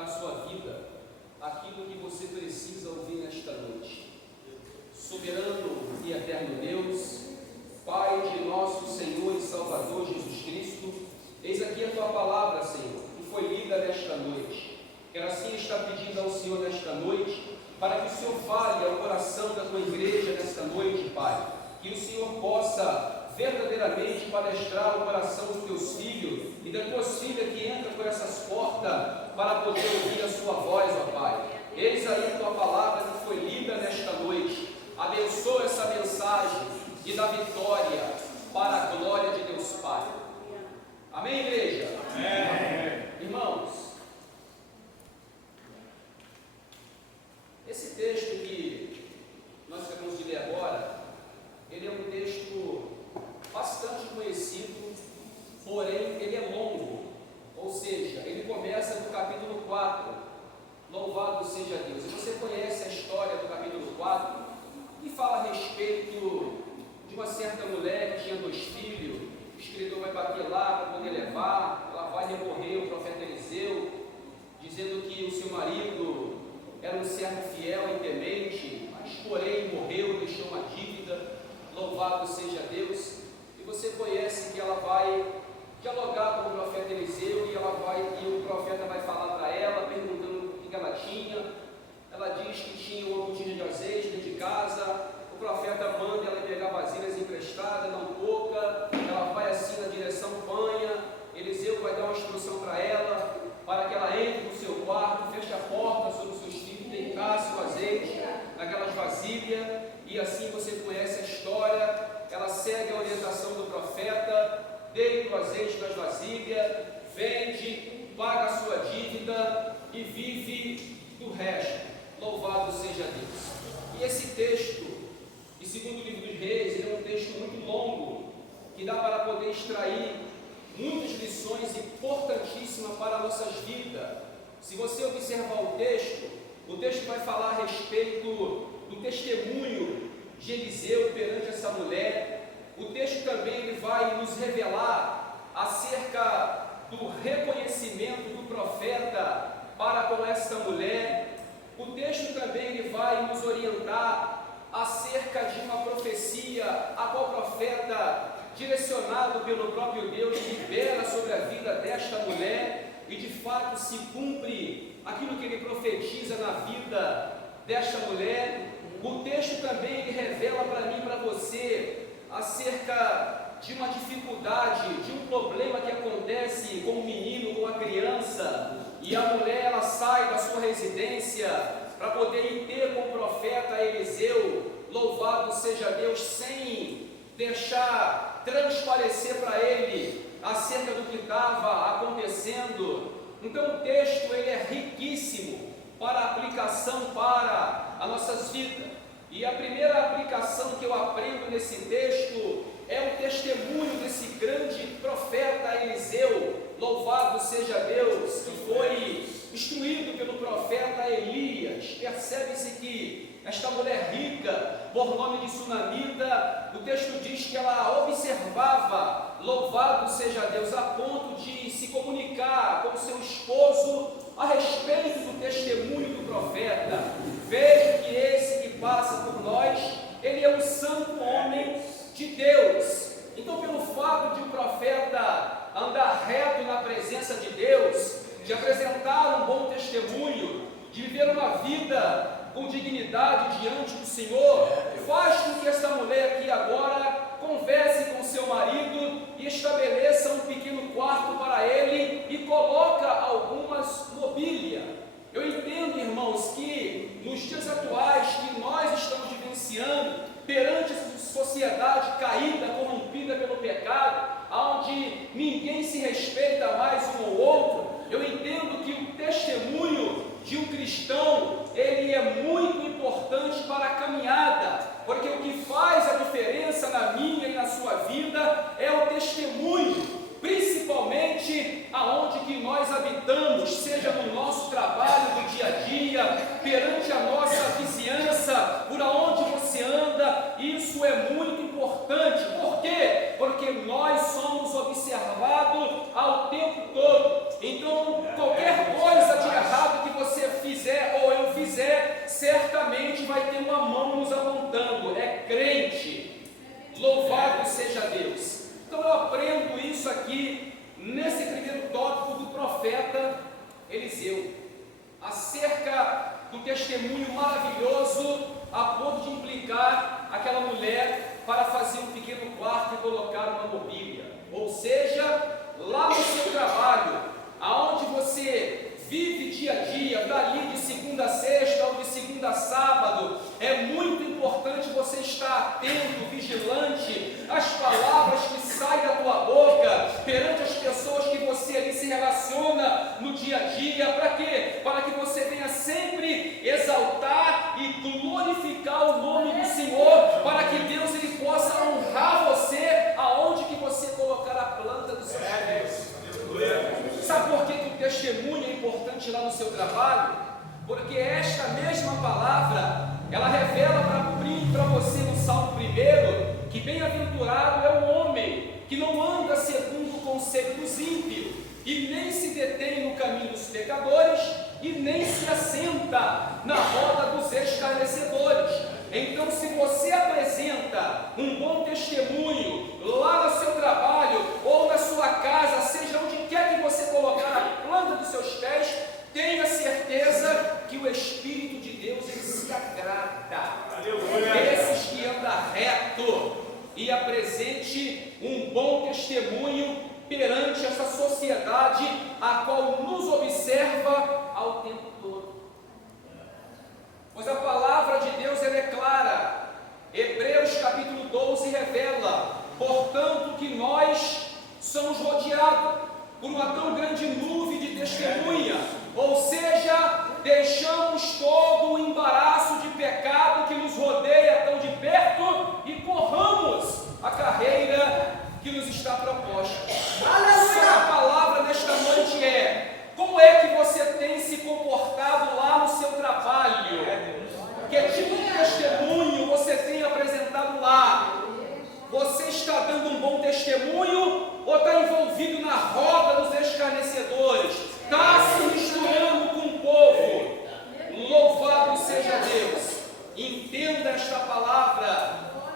para a sua vida aquilo que você precisa ouvir nesta noite. Soberano e eterno Deus, Pai de nosso Senhor e Salvador Jesus Cristo, eis aqui a tua palavra, Senhor, que foi lida nesta noite. Quero assim estar pedindo ao Senhor nesta noite, para que o Senhor fale ao coração da tua igreja nesta noite, Pai. Que o Senhor possa verdadeiramente palestrar o coração dos teus filhos e das tuas filhas que entram por essas portas para poder ouvir a sua voz, ó Pai. Eis aí a tua palavra que foi lida nesta noite. Abençoa essa mensagem e dá vitória para a glória de Deus Pai. Amém, igreja? Amém. Irmãos, esse texto que nós acabamos de ler agora, ele é um texto bastante conhecido, porém ele é longo, ou seja, ele começa no capítulo 4, louvado seja Deus. E você conhece a história do capítulo 4, que fala a respeito de uma certa mulher que tinha 2 filhos, o escritor vai bater lá para poder levar, ela vai recorrer ao profeta Eliseu, dizendo que o seu marido era um servo fiel e temente, mas porém morreu, deixou uma dívida, louvado seja Deus. E você conhece que ela vai dialogar com o profeta Eliseu e o profeta vai falar para ela, perguntando o que ela tinha. Ela diz que tinha uma botija de azeite dentro de casa. O profeta manda ela pegar vasilhas emprestadas, não pouca. Ela vai assim na direção banha. Eliseu vai dar uma instrução para ela, para que ela entre no seu quarto, feche a porta sobre os seus filhos, derramasse o azeite naquelas vasilhas. E assim você conhece a história. Ela segue a orientação do profeta, deita o azeite nas vasilhas, vende, paga a sua dívida e vive do resto. Louvado seja Deus. E esse texto, e segundo o livro dos Reis, ele é um texto muito longo, que dá para poder extrair muitas lições importantíssimas para as nossas vidas. Se você observar o texto vai falar a respeito do testemunho de Eliseu perante essa mulher. O texto também ele vai nos revelar acerca do reconhecimento do profeta para com esta mulher. O texto também ele vai nos orientar acerca de uma profecia a qual o profeta, direcionado pelo próprio Deus, libera sobre a vida desta mulher e de fato se cumpre aquilo que ele profetiza na vida desta mulher. O texto também ele revela para mim e para você acerca de uma dificuldade, de um problema que acontece com um menino, com uma criança, e a mulher ela sai da sua residência para poder ir ter com o profeta Eliseu, louvado seja Deus, sem deixar transparecer para ele acerca do que estava acontecendo. Então o texto ele é riquíssimo para aplicação para as nossas vidas. E a primeira aplicação que eu aprendo nesse texto é o testemunho desse grande profeta Eliseu, louvado seja Deus, que foi instruído pelo profeta Elias. Percebe-se que esta mulher rica, por nome de Sunamita, o texto diz que ela observava, louvado seja Deus, a ponto de se comunicar com seu esposo a respeito do testemunho do profeta. Veja que esse que passa por nós, ele é um santo homem de Deus. Então, pelo fato de o profeta andar reto na presença de Deus, de apresentar um bom testemunho, de viver uma vida com dignidade diante do Senhor, faz com que essa mulher aqui agora converse com seu marido e estabeleça um pequeno quarto para ele e coloca algumas mobílias. Eu entendo, irmãos, que nos dias atuais que nós estamos vivenciando, perante essa sociedade caída, corrompida pelo pecado, onde ninguém se respeita mais um ao outro, eu entendo que o testemunho de um cristão, ele é muito importante para a caminhada, porque o que faz a diferença na minha e na sua vida é o testemunho, principalmente aonde que nós habitamos, seja no nosso trabalho do dia a dia, perante a nossa vizinhança, por onde você anda. Isso é muito importante. Por quê? Porque nós somos observados ao tempo ou seja, lá no seu trabalho, aonde você vive dia a dia, dali de segunda a sexta ou de segunda a sábado, é muito importante você estar atento, vigilante às palavras que saem da tua boca, perante as pessoas que você ali se relaciona no dia a dia. Para quê? Para que você venha sempre exaltar e glorificar o nome do Senhor, para que Deus ele possa honrar você aonde que você colocar a planta dos seus pés. Sabe por que o testemunho é importante lá no seu trabalho? Porque esta mesma palavra, ela revela para você no Salmo 1, que bem-aventurado é o homem que não anda segundo o conselho dos ímpios, e nem se detém no caminho dos pecadores, e nem se assenta na roda dos escarnecedores. Então, se você apresenta um bom testemunho lá no seu trabalho ou na sua casa, seja onde quer que você colocar a planta dos seus pés, tenha certeza que o Espírito de Deus ele se agrada. Esses que andam reto e apresente um bom testemunho perante essa sociedade a qual nos observa ao tempo todo. Pois a palavra de Deus ela é clara. Hebreus capítulo 12 revela, portanto, que nós somos rodeados por uma tão grande nuvem de testemunha, ou seja, deixamos todo o embaraço de pecado que nos rodeia tão de perto e corramos a carreira que nos está proposta. Só a palavra nesta noite é: como é que você tem se comportado lá no seu trabalho? Que tipo de testemunho você tem apresentado lá? Você está dando um bom testemunho ou está envolvido na roda dos escarnecedores? Está se misturando com o povo? Louvado seja Deus! Entenda esta palavra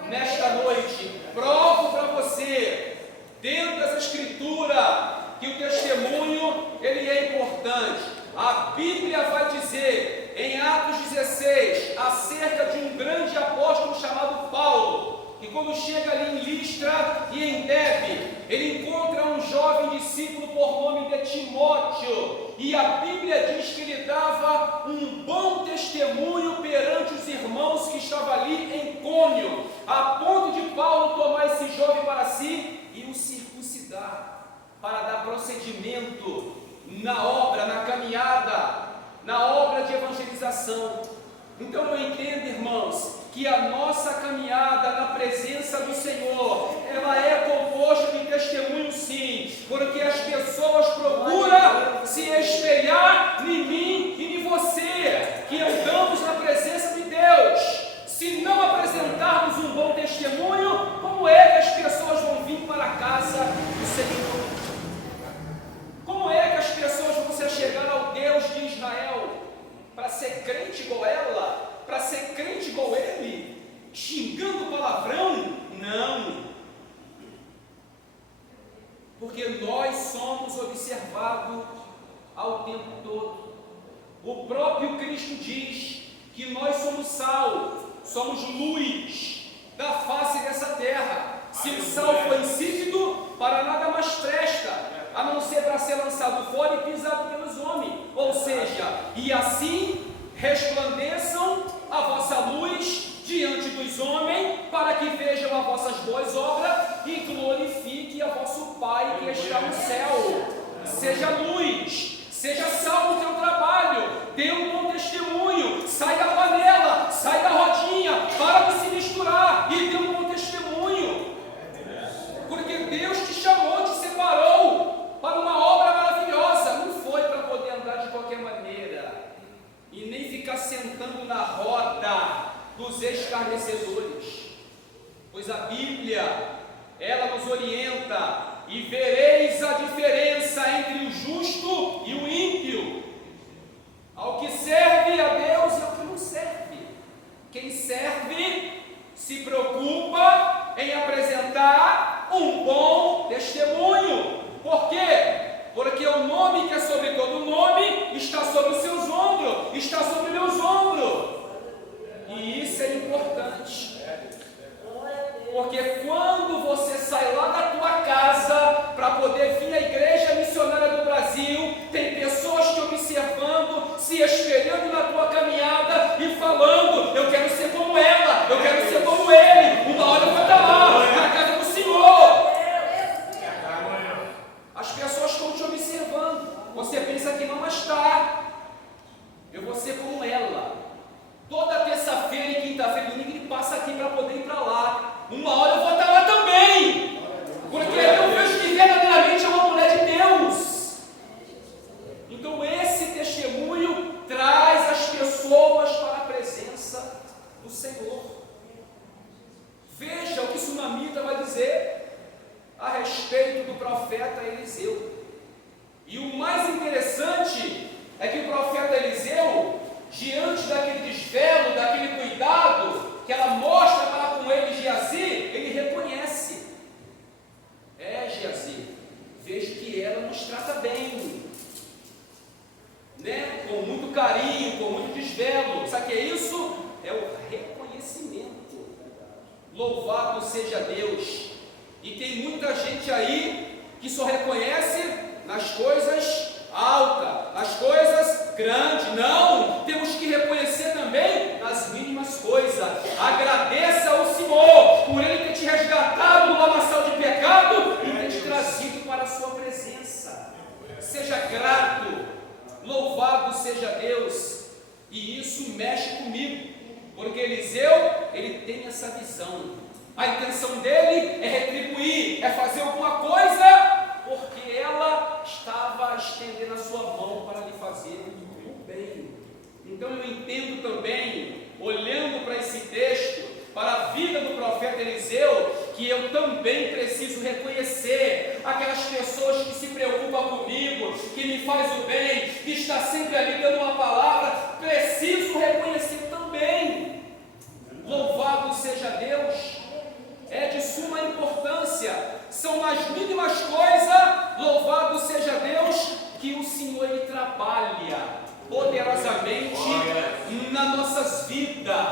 nesta noite. Provo para você, dentro dessa escritura, que o testemunho ele é importante. A Bíblia vai dizer em Atos 16 acerca de um grande apóstolo chamado Paulo, que quando chega ali em Listra e em Derbe, ele encontra um jovem discípulo por nome de Timóteo, e a Bíblia diz que ele dava um bom testemunho perante os irmãos que estavam ali em Cônio, a ponto de Paulo tomar esse jovem para si e o circuncidar, para dar procedimento na obra, na caminhada, na obra de evangelização. Então eu entendo, irmãos, que a nossa caminhada na presença do Senhor, ela é composta de testemunho sim, porque as pessoas procuram se espelhar em mim e em você, que andamos na presença de Deus. Se não apresentarmos um bom testemunho, como é que as pessoas vão vir para a casa do Senhor? Como é que as pessoas vão se chegar ao Deus de Israel para ser crente igual ela? Para ser crente igual ele? Xingando palavrão? Não. Porque nós somos observados ao tempo todo. O próprio Cristo diz que nós somos sal, somos luz da face dessa terra. Se o sal for insípido, para nada mais presta, a não ser para ser lançado fora e pisado pelos homens. Ou seja, e assim resplandeçam a vossa luz diante dos homens, para que vejam as vossas boas obras e glorifiquem a vosso Pai que está no céu. Seja luz, seja sal no teu trabalho, dê um bom testemunho, sai da panela, sai da rodinha, para de se misturar e dê um bom testemunho. Porque Deus te chamou, te separou para uma obra maravilhosa, não foi para poder andar de qualquer maneira e nem ficar sentando na roda dos escarnecedores, pois a Bíblia, ela nos orienta: e vereis a diferença entre o justo e o ímpio, ao que serve a Deus e ao que não serve. Quem serve se preocupa em apresentar um bom testemunho. Por quê? Porque o nome que é sobre todo nome está sobre os seus ombros, está sobre meus ombros. E isso é importante. Porque quando você sai lá da tua casa Tem muita gente aí que só reconhece nas coisas altas, nas coisas grandes. Não, temos que reconhecer também nas mínimas coisas. Agradeça ao Senhor por Ele ter te resgatado do lamaçal de pecado e ter te trazido para a sua presença. Seja grato, louvado seja Deus. E isso mexe comigo, porque Eliseu, ele tem essa visão. A intenção dele é retribuir, é fazer alguma coisa, porque ela estava estendendo a sua mão para lhe fazer o bem. Então eu entendo também, olhando para esse texto, para a vida do profeta Eliseu, que eu também preciso reconhecer aquelas pessoas que se preocupam comigo, que me faz o bem, que está sempre ali dando uma palavra. Preciso reconhecer também. Louvado seja Deus. É de suma importância. São nas mínimas coisas, louvado seja Deus, que o Senhor ele trabalha poderosamente nas nossas vidas.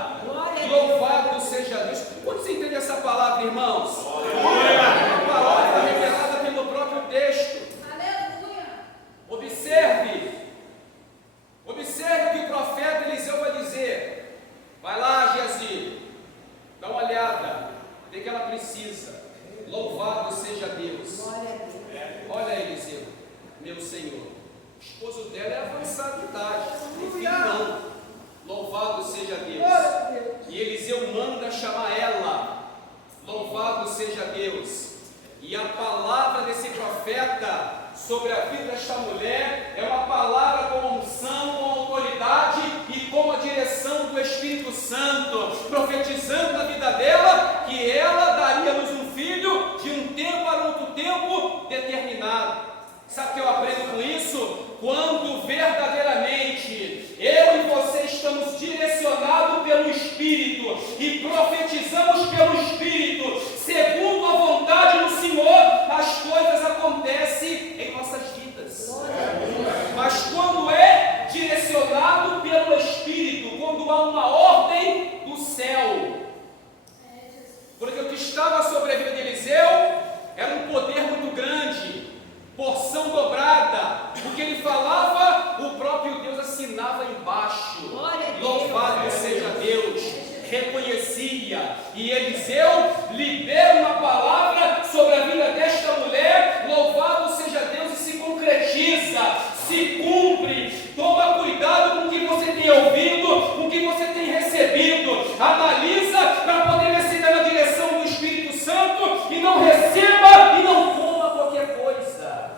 Louvado seja Deus. Quando você entende essa palavra, irmãos? A palavra revelada pelo próprio texto. Observe o que o profeta Eliseu vai dizer. Vai lá, Geazi, dá uma olhada, vê que ela precisa. Louvado seja Deus. Olha, Eliseu, meu Senhor, o esposo dela é avançado de idade, não tem filho não. Louvado seja Deus. E Eliseu manda chamar ela. Louvado seja Deus. E a palavra desse profeta sobre a vida desta mulher é uma palavra com unção, com autoridade e com a direção do Espírito Santo, profetizando na vida dela que ela daria-nos um filho de um tempo para outro tempo determinado. Sabe o que eu aprendo com isso? Quando verdadeiramente eu e você estamos direcionados pelo Espírito e profetizamos pelo Espírito, segundo a vontade do Senhor, as coisas acontecem em nossas vidas. Mas quando é direcionado pelo Espírito, quando há uma ordem do céu, porque o que estava sobre a vida de Eliseu era um poder muito grande, porção dobrada. O que ele falava, o próprio Deus assinava embaixo. Louvado seja Deus. Reconhecia. E Eliseu libera uma palavra sobre a vida desta mulher. Louvado seja Deus. E se concretiza, se cumpre. Toma cuidado com o que você tem ouvido, com o que você tem recebido. Analisa para poder receber na direção do Espírito Santo e não receba e não coma qualquer coisa.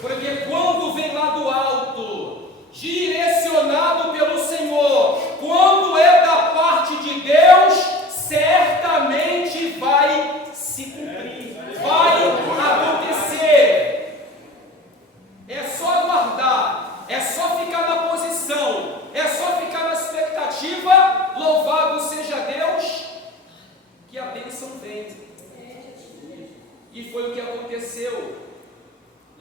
Porque quando vem lá do alto, direcionado pelo Senhor, quando é da parte de Deus, certamente vai se cumprir, vai acontecer. É só aguardar, é só ficar na posição, é só ficar na expectativa. Louvado seja Deus, que a bênção vem. E foi o que aconteceu.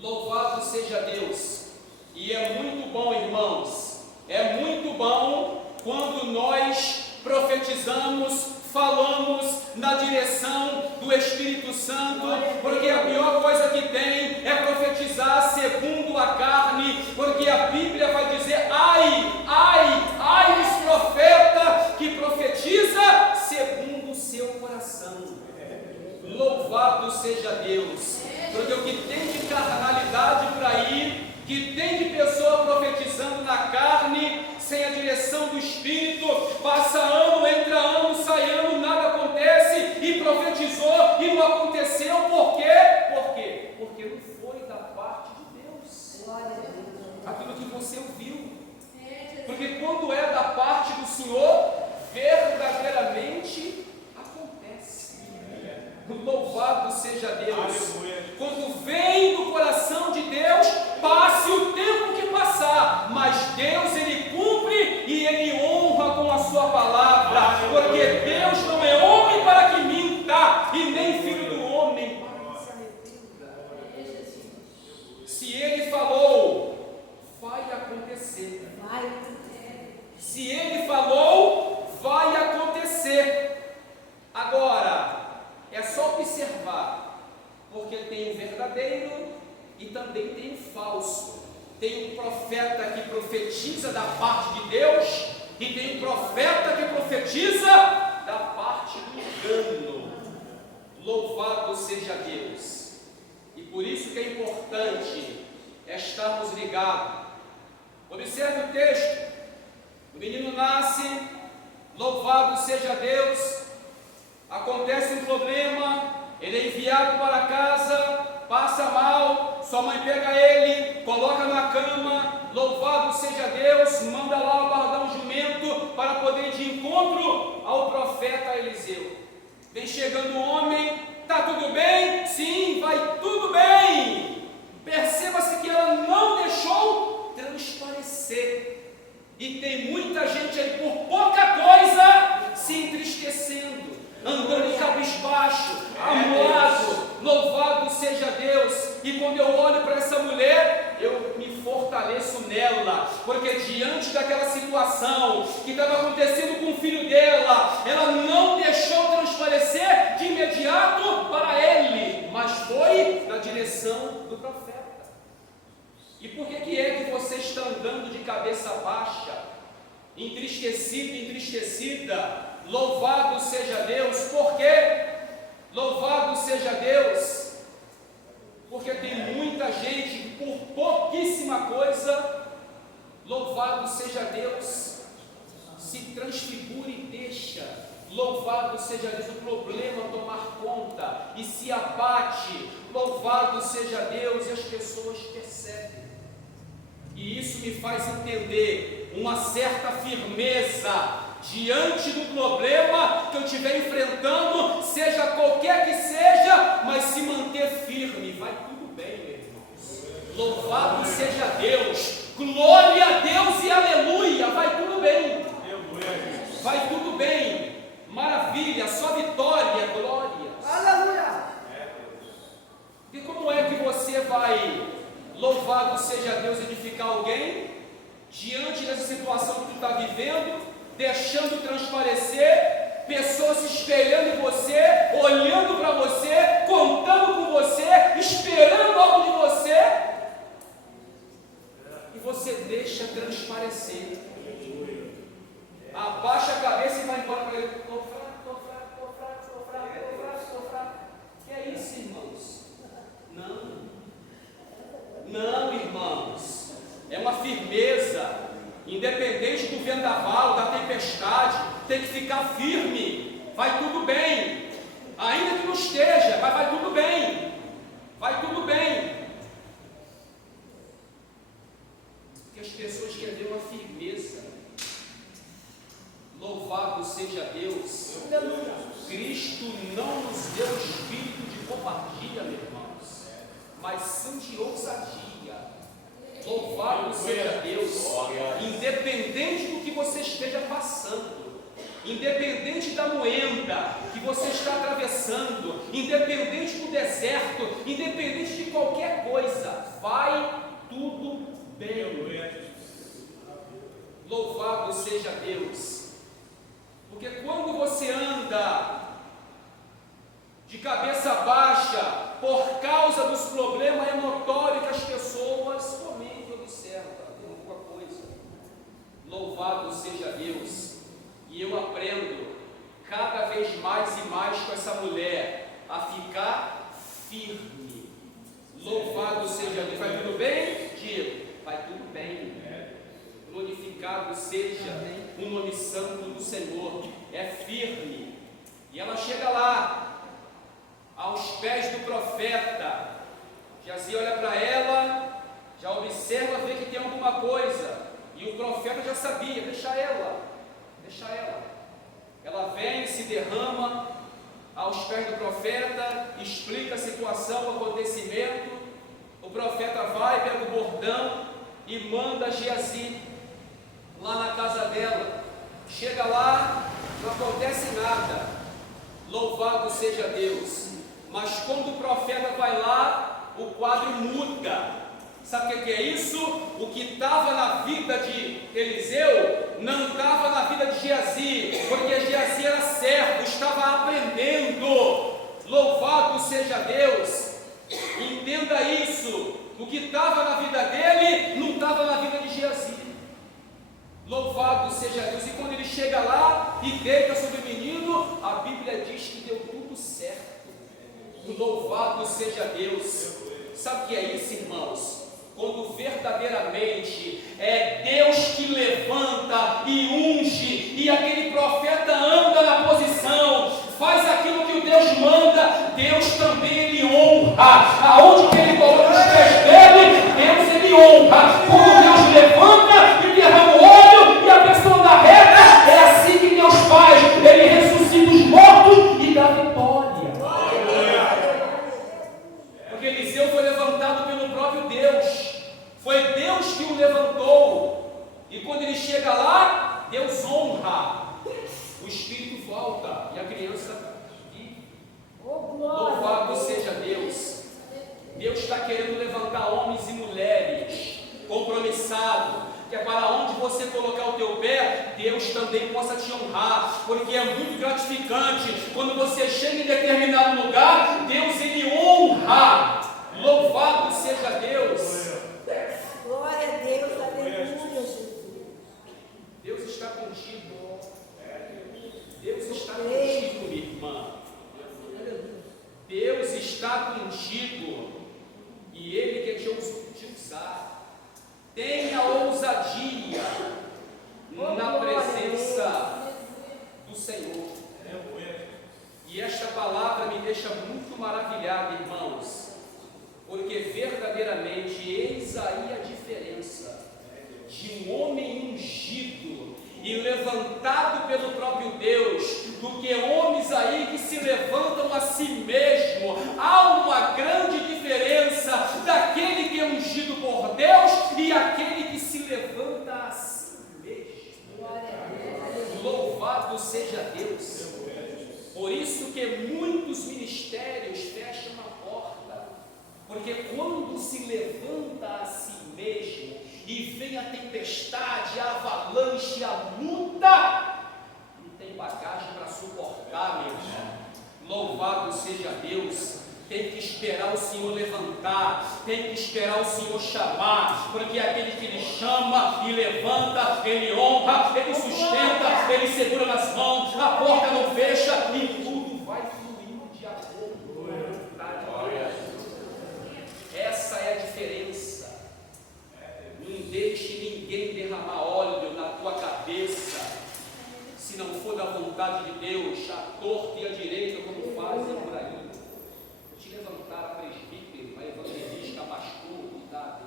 Louvado seja Deus. E é muito bom, irmãos, é muito bom quando nós profetizamos, falamos na direção do Espírito Santo, porque a pior coisa que tem é profetizar segundo a carne, porque a Bíblia vai dizer: ai dos profetas que profetiza segundo o seu coração. Louvado seja Deus. Porque o que tem de carnalidade por aí, que tem de pessoa profetizando na carne, sem a direção do Espírito, passa ano, entra ano, sai ano, nada acontece, e profetizou e não aconteceu. Por quê? Porque não foi da parte de Deus aquilo que você ouviu. Porque quando é da parte do Senhor, verdadeiramente acontece. Louvado seja Deus. Quando vem do coração de Deus, passe o tempo que passar, mas Deus ele cumpre e ele honra com a sua palavra, porque Deus não é homem para que minta, e nem filho do homem para tem o verdadeiro e também tem o falso. Tem um profeta que profetiza da parte de Deus e tem um profeta que profetiza da parte do engano. Louvado seja Deus. E por isso que é importante estarmos ligados. Observe o texto. O menino nasce, louvado seja Deus. Acontece um problema, ele é enviado para casa, passa mal, sua mãe pega ele, coloca na cama, louvado seja Deus, manda lá guardar um jumento para poder ir de encontro ao profeta Eliseu. Vem chegando o homem, está tudo bem? Sim, vai tudo bem. Perceba-se que ela não deixou transparecer. E tem muita gente aí por pouca coisa se entristecendo, andando cabisbaixo, amuado. Louvado seja Deus. E quando eu olho para essa mulher, eu me fortaleço nela, porque diante daquela situação que estava acontecendo com o filho dela, ela não deixou transparecer de imediato para ele, mas foi na direção do profeta. E por que é que você está andando de cabeça baixa, entristecido, entristecida? Louvado seja Deus. Por quê? Louvado seja Deus. Porque tem muita gente que por pouquíssima coisa, louvado seja Deus, se transfigura e deixa, louvado seja Deus, o problema tomar conta e se abate, louvado seja Deus, e as pessoas percebem. E isso me faz entender uma certa firmeza diante do problema que eu estiver enfrentando, seja qualquer que seja, mas se manter firme. Vai tudo bem, meus irmãos. Louvado seja Deus, glória a Deus e aleluia. Vai tudo bem, vai tudo bem, maravilha, só vitória, glória, aleluia. E como é que você vai, louvado seja Deus, edificar alguém diante dessa situação que tu está vivendo, deixando transparecer, pessoas se espelhando em você, olhando para você, contando com você, esperando algo de você, e você deixa transparecer, abaixa a cabeça e vai embora para ele. Estou fraco. Que é isso, irmãos? Não, irmãos, é uma firmeza. Independente do vendaval, da tempestade, tem que ficar firme. Vai tudo bem, ainda que não esteja, mas vai tudo bem. Vai tudo bem. Porque as pessoas querem ver uma firmeza. Louvado seja Deus. Cristo não nos deu espírito de covardia, meus irmãos, mas sim de ousadia. Louvado seja Deus. Independente do que você esteja passando, independente da moenda que você está atravessando, independente do deserto, independente de qualquer coisa, vai tudo bem. Louvado seja Deus. Porque quando você anda de cabeça baixa por causa dos problemas, é notório que as pessoas comentam e observam alguma coisa. Louvado seja Deus. E eu aprendo cada vez mais e mais com essa mulher a ficar firme. Louvado seja Deus. Vai tudo bem? Digo, vai tudo bem. Glorificado seja o nome santo do Senhor. É firme. E ela chega lá, aos pés do profeta. Geazi olha para ela, já observa, vê que tem alguma coisa. E o profeta já sabia, deixa ela. Ela vem, se derrama aos pés do profeta, explica a situação, o acontecimento. O profeta vai, pega o bordão e manda Geazi lá na casa dela. Chega lá, não acontece nada. Louvado seja Deus. Mas quando o profeta vai lá, o quadro muda. Sabe o que é isso? O que estava na vida de Eliseu não estava na vida de Geazi, porque Geazi era servo, estava aprendendo. Louvado seja Deus. ainda isso, o que estava na vida dele não estava na vida de Geazi. Louvado seja Deus. E quando ele chega lá e deita sobre o menino, a Bíblia diz que deu tudo certo. Louvado seja Deus. Sabe o que é isso, irmãos? Quando verdadeiramente é Deus que levanta e unge, e aquele profeta anda na posição, faz aquilo que o Deus manda, Deus também ele honra. Aonde que ele coloca os pés dele, Deus ele honra. Quando Deus levanta e derrama o óleo e a pessoa anda reta, é assim que Deus faz. Ele ressuscita os mortos e dá vitória. Porque Eliseu foi levantado pelo próprio Deus. Foi Deus que o levantou. E quando ele chega lá, Deus honra. O espírito volta e a criança vive. Louvado seja Deus. Deus está querendo levantar homens e mulheres compromissados, que é para onde você colocar o teu pé, Deus também possa te honrar, porque é muito gratificante quando você chega em determinado lugar, Deus ele honra. Louvado seja Deus. Glória a Deus, aleluia, Jesus. Deus está contigo. Deus está contigo, minha irmã. Deus está contigo e Ele quer te usar. Tenha ousadia na presença do Senhor. E esta palavra me deixa muito maravilhado, irmãos, porque verdadeiramente eis aí a diferença de um homem ungido e levantado pelo próprio Deus, do que homens aí que se levantam a si mesmo. Há uma grande diferença daquele que é ungido por Deus e aquele que se levanta a si mesmo. Louvado seja Deus. Por isso que muitos ministérios fecham a porta, porque quando se levanta a si mesmo e vem a tempestade, a avalanche, a luta, não tem bagagem para suportar, meu irmão. Louvado seja Deus. Tem que esperar o Senhor levantar, tem que esperar o Senhor chamar, porque é aquele que Ele chama e levanta, Ele honra, Ele sustenta, Ele segura nas mãos, a porta não fecha e tudo vai fluindo de acordo com a vontade de Deus. Essa é a diferença. Não deixe ninguém derramar óleo na tua cabeça, se não for da vontade de Deus, a torta e a direita, como fazem por aí. Vou te levantar a presbítero, a evangelista, a pastor, cuidado.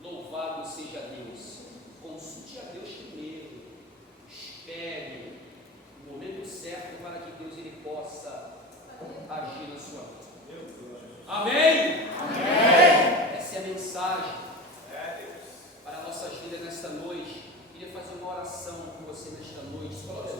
Louvado seja Deus. Consulte a Deus primeiro. Espere o momento certo para que Deus ele possa agir na sua vida. Amém? Amém. Essa é a mensagem para nossas vidas nesta noite. Queria fazer uma oração com você nesta noite. Coloque